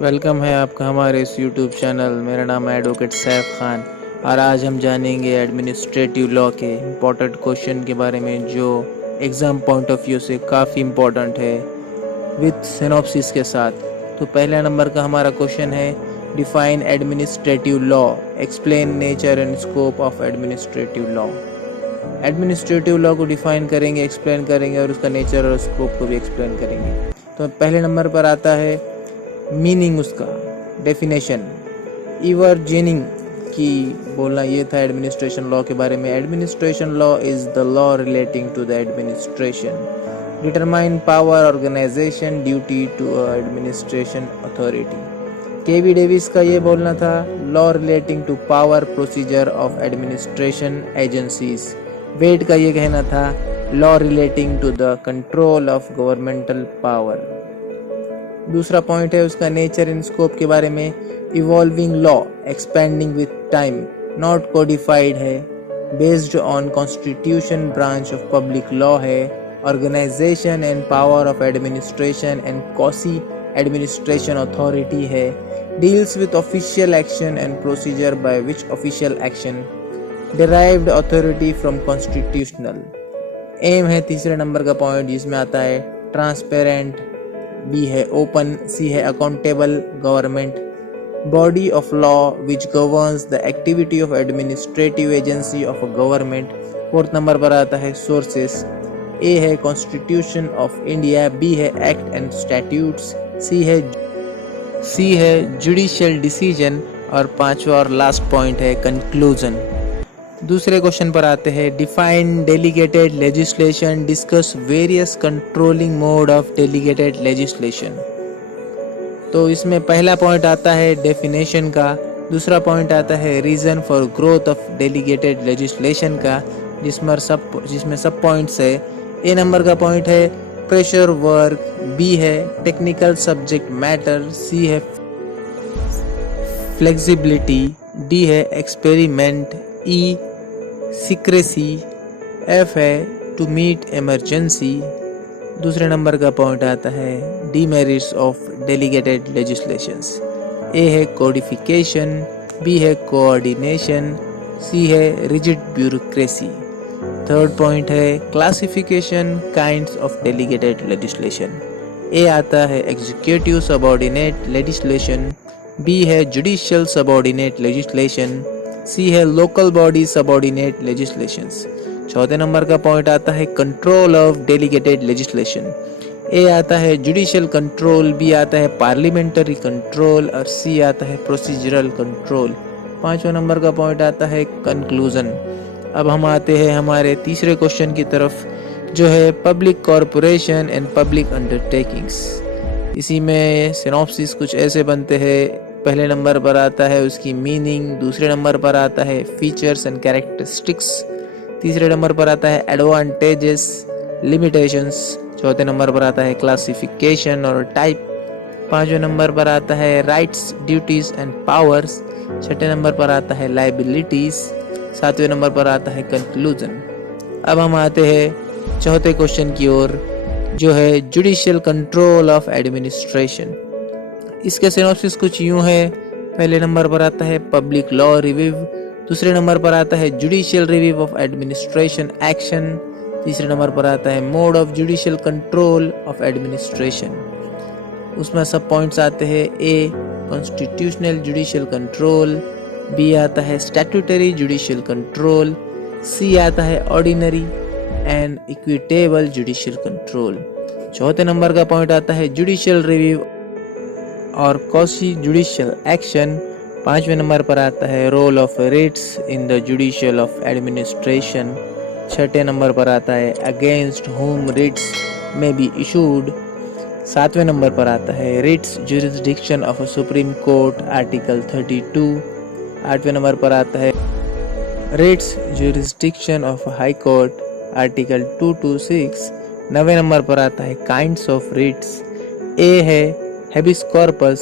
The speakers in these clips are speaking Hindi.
वेलकम है आपका हमारे इस यूट्यूब चैनल। मेरा नाम है एडवोकेट सैफ खान और आज हम जानेंगे एडमिनिस्ट्रेटिव लॉ के इम्पोर्टेंट क्वेश्चन के बारे में जो एग्ज़ाम पॉइंट ऑफ व्यू से काफ़ी इम्पोर्टेंट है विथ सिनॉप्सिस के साथ। तो पहला नंबर का हमारा क्वेश्चन है, define administrative law, explain nature and scope of administrative law. Administrative law को डिफाइन करेंगे, एक्सप्लेन करेंगे और उसका नेचर और स्कोप को भी एक्सप्लेन करेंगे। तो पहले नंबर पर आता है मीनिंग, उसका डेफिनेशन। इवर जेनिंग की बोलना ये था एडमिनिस्ट्रेशन लॉ के बारे में। Administration law is the law relating to the administration, determine power, organisation, duty to administration authority. K V Davis का ये बोलना था, law relating to power, procedure of administration agencies. Wade का ये कहना था, law relating to the control of governmental power. दूसरा पॉइंट है उसका नेचर एंड स्कोप के बारे में। Evolving law, expanding with time, not codified है, based on constitution branch of public law है, organisation and power of administration and quasi administration authority है, deals with official action and procedure by which official action derived authority from constitutional. M है तीसरे नंबर का पॉइंट जिसमें आता है ट्रांसपेरेंट, बी है ओपन, सी है accountable government, body of law which governs the activity of administrative agency of a government. Fourth number पर आता है सोर्सेस। ए है कॉन्स्टिट्यूशन ऑफ इंडिया, बी है एक्ट एंड स्टैट्यूट्स, सी है जुडिशियल डिसीजन और पांचवा और लास्ट पॉइंट है कंक्लूजन। दूसरे क्वेश्चन पर आते हैं, define delegated legislation, discuss various controlling mode of delegated legislation. तो इसमें पहला पॉइंट आता है डेफिनेशन का, दूसरा पॉइंट आता है reason for growth of delegated legislation का, जिसमें सब पॉइंट्स है। ए नंबर का पॉइंट है प्रेशर वर्क, बी है टेक्निकल सब्जेक्ट मैटर, सी है फ्लेक्सिबिलिटी, डी है एक्सपेरिमेंट, ई सीक्रेसी, एफ है टू मीट इमरजेंसी। दूसरे नंबर का पॉइंट आता है demerits of delegated legislations. A है कोडिफिकेशन, बी है कोऑर्डिनेशन, सी है रिजिड ब्यूरोक्रेसी। थर्ड पॉइंट है classification kinds of delegated legislation. A आता है एग्जीक्यूटिव सबऑर्डिनेट लेजिस्लेशन, बी है जुडिशियल सबऑर्डिनेट लेजिस्लेशन, सी है लोकल बॉडी सबऑर्डिनेट लेजिस्लेशंस। चौथे नंबर का पॉइंट आता है control of delegated legislation. A आता है जुडिशियल कंट्रोल, बी आता है पार्लियामेंट्री कंट्रोल और सी आता है प्रोसीजरल कंट्रोल। पांचवा नंबर का पॉइंट आता है कंक्लूजन। अब हम आते हैं हमारे तीसरे क्वेश्चन की तरफ जो है public corporation and public undertakings. इसी में सिनॉप्सिस कुछ ऐसे बनते हैं। पहले नंबर पर आता है उसकी मीनिंग, दूसरे नंबर पर आता है फीचर्स एंड कैरेक्टरिस्टिक्स, तीसरे नंबर पर आता है एडवांटेजेस, लिमिटेशंस, चौथे नंबर पर आता है क्लासिफिकेशन और टाइप, पांचवें नंबर पर आता है राइट्स, ड्यूटीज एंड पावर्स, छठे नंबर पर आता है लाइबिलिटीज, सातवें नंबर पर आता है कंक्लूजन। अब हम आते हैं चौथे क्वेश्चन की ओर जो है जुडिशियल कंट्रोल ऑफ एडमिनिस्ट्रेशन। इसके सिनॉप्सिस कुछ यूं है। पहले नंबर पर आता है पब्लिक लॉ रिव्यू, दूसरे नंबर पर आता है judicial review of administration action, तीसरे नंबर पर आता है mode of judicial control of administration. उसमें सब पॉइंट्स आते हैं। A constitutional judicial control, B आता है स्टैट्यूटरी जुडिशियल कंट्रोल, सी आता है ordinary and equitable judicial control. चौथे नंबर का पॉइंट आता है जुडिशियल रिव्यू और क्वासी जुडिशियल एक्शन। पांचवें नंबर पर आता है role of writs in the judicial of administration. छठे नंबर पर आता है against whom writs may be issued. सातवें नंबर पर आता है writs jurisdiction of supreme court article 32। आठवें नंबर पर आता है writs jurisdiction of high court article 226। नवे नंबर पर आता है काइंड्स ऑफ रिट्स। ए है हेबिस कॉर्पस,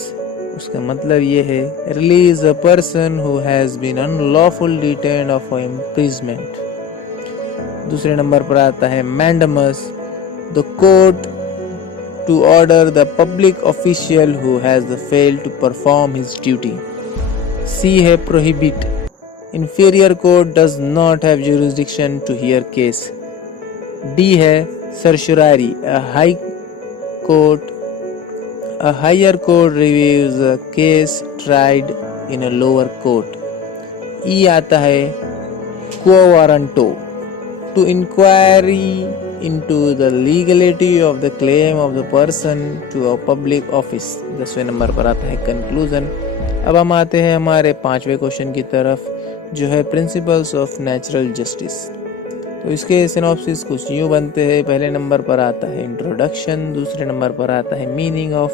उसका मतलब ये है release a person who has been unlawful detained of imprisonment. दूसरे नंबर पर आता है mandamus, the court to order the public official who has failed to perform his duty. C है prohibit. Inferior court does not have jurisdiction to hear case. D है certiorari. A higher court reviews a case tried in a lower court. E आता है quo warranto. To inquiry into the legality of the claim of the person to a public office. 10वें नंबर पर आता है conclusion. अब हम आते हैं हमारे 5वें क्वेश्चन की तरफ, जो है प्रिंसिपल्स ऑफ नेचुरल जस्टिस। तो इसके सिनॉप्सिस कुछ यूँ बनते हैं। पहले नंबर पर आता है इंट्रोडक्शन, दूसरे नंबर पर आता है मीनिंग ऑफ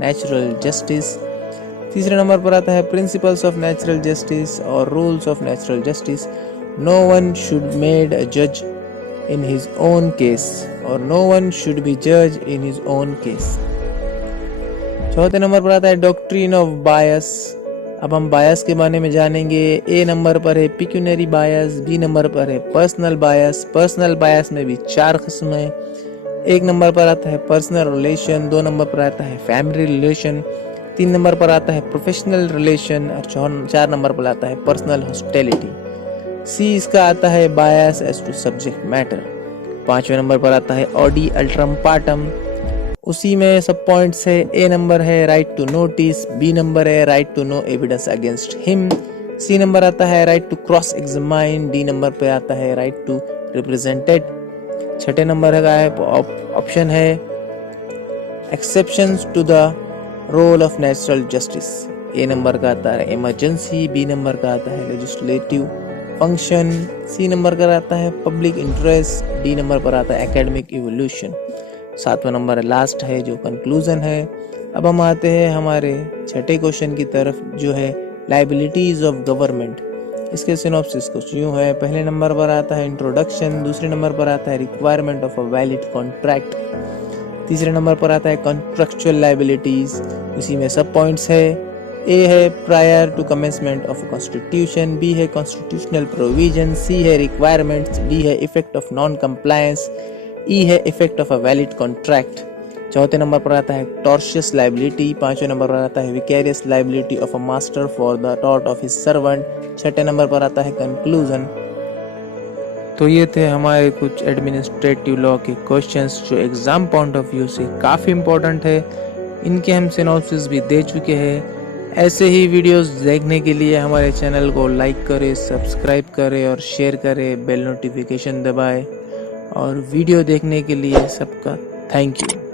नेचुरल जस्टिस, तीसरे नंबर पर आता है प्रिंसिपल्स ऑफ नेचुरल जस्टिस और rules of natural justice. No one should made a जज इन हिज ओन केस और नो वन शुड बी जज इन हिज ओन केस। चौथे नंबर पर आता है डॉक्ट्रिन ऑफ बायस। अब हम बायस के बारे में जानेंगे। ए नंबर पर है पिक्यूनरी बायस, बी नंबर पर है पर्सनल बायस। पर्सनल बायस में भी 4 किस्म है। 1 नंबर पर आता है पर्सनल रिलेशन, 2 नंबर पर आता है फैमिली रिलेशन, 3 नंबर पर आता है प्रोफेशनल रिलेशन और 4 नंबर पर आता है पर्सनल हॉस्टिलिटी। सी इसका आता है bias as to subject matter. 5वें नंबर पर आता है ऑडी अल्ट्रम पार्टम। उसी में सब पॉइंट्स है। ए नंबर है right to notice, B number है right to no evidence against him, C number आता है right to cross examine, D number पे आता है राइट टू रिप्रेजेंटेड। 6ठे नंबर का है ऑप्शन है exceptions to the role of natural justice. A number का आता है इमरजेंसी, बी नंबर का आता है लेजिस्लेटिव फंक्शन, सी नंबर का आता है पब्लिक इंटरेस्ट, डी नंबर पर आता है एकेडमिक इवोल्यूशन। 7वां नंबर लास्ट है जो कंक्लूजन है। अब हम आते हैं हमारे 6ठे क्वेश्चन की तरफ, जो है लाइबिलिटीज ऑफ गवर्नमेंट। इसके सिनॉप्सिस कुछ यूँ है। पहले नंबर पर आता है इंट्रोडक्शन, दूसरे नंबर पर आता है requirement of a valid contract, तीसरे नंबर पर आता है कॉन्ट्रैक्चुअल लाइबिलिटीज। इसी में सब पॉइंट्स है। ए है prior to commencement of constitution, B है कॉन्स्टिट्यूशनल प्रोविजन, सी है रिक्वायरमेंट्स, डी है effect of non compliance, E है effect of a valid contract. 4थे नंबर पर आता है टॉर्शियस लाइबिलिटी, 5वें नंबर पर आता है vicarious liability of a master for the tort of his servant, 6ठे नंबर पर आता है कंक्लूजन। तो ये थे हमारे कुछ एडमिनिस्ट्रेटिव लॉ के क्वेश्चंस जो एग्जाम पॉइंट ऑफ व्यू से काफ़ी इंपॉर्टेंट है। इनके हम सिनॉप्सिस भी दे चुके हैं। ऐसे ही वीडियोस देखने के लिए हमारे चैनल को लाइक करें, सब्सक्राइब करें और शेयर करें, बेल नोटिफिकेशन दबाएं। और वीडियो देखने के लिए सबका थैंक यू।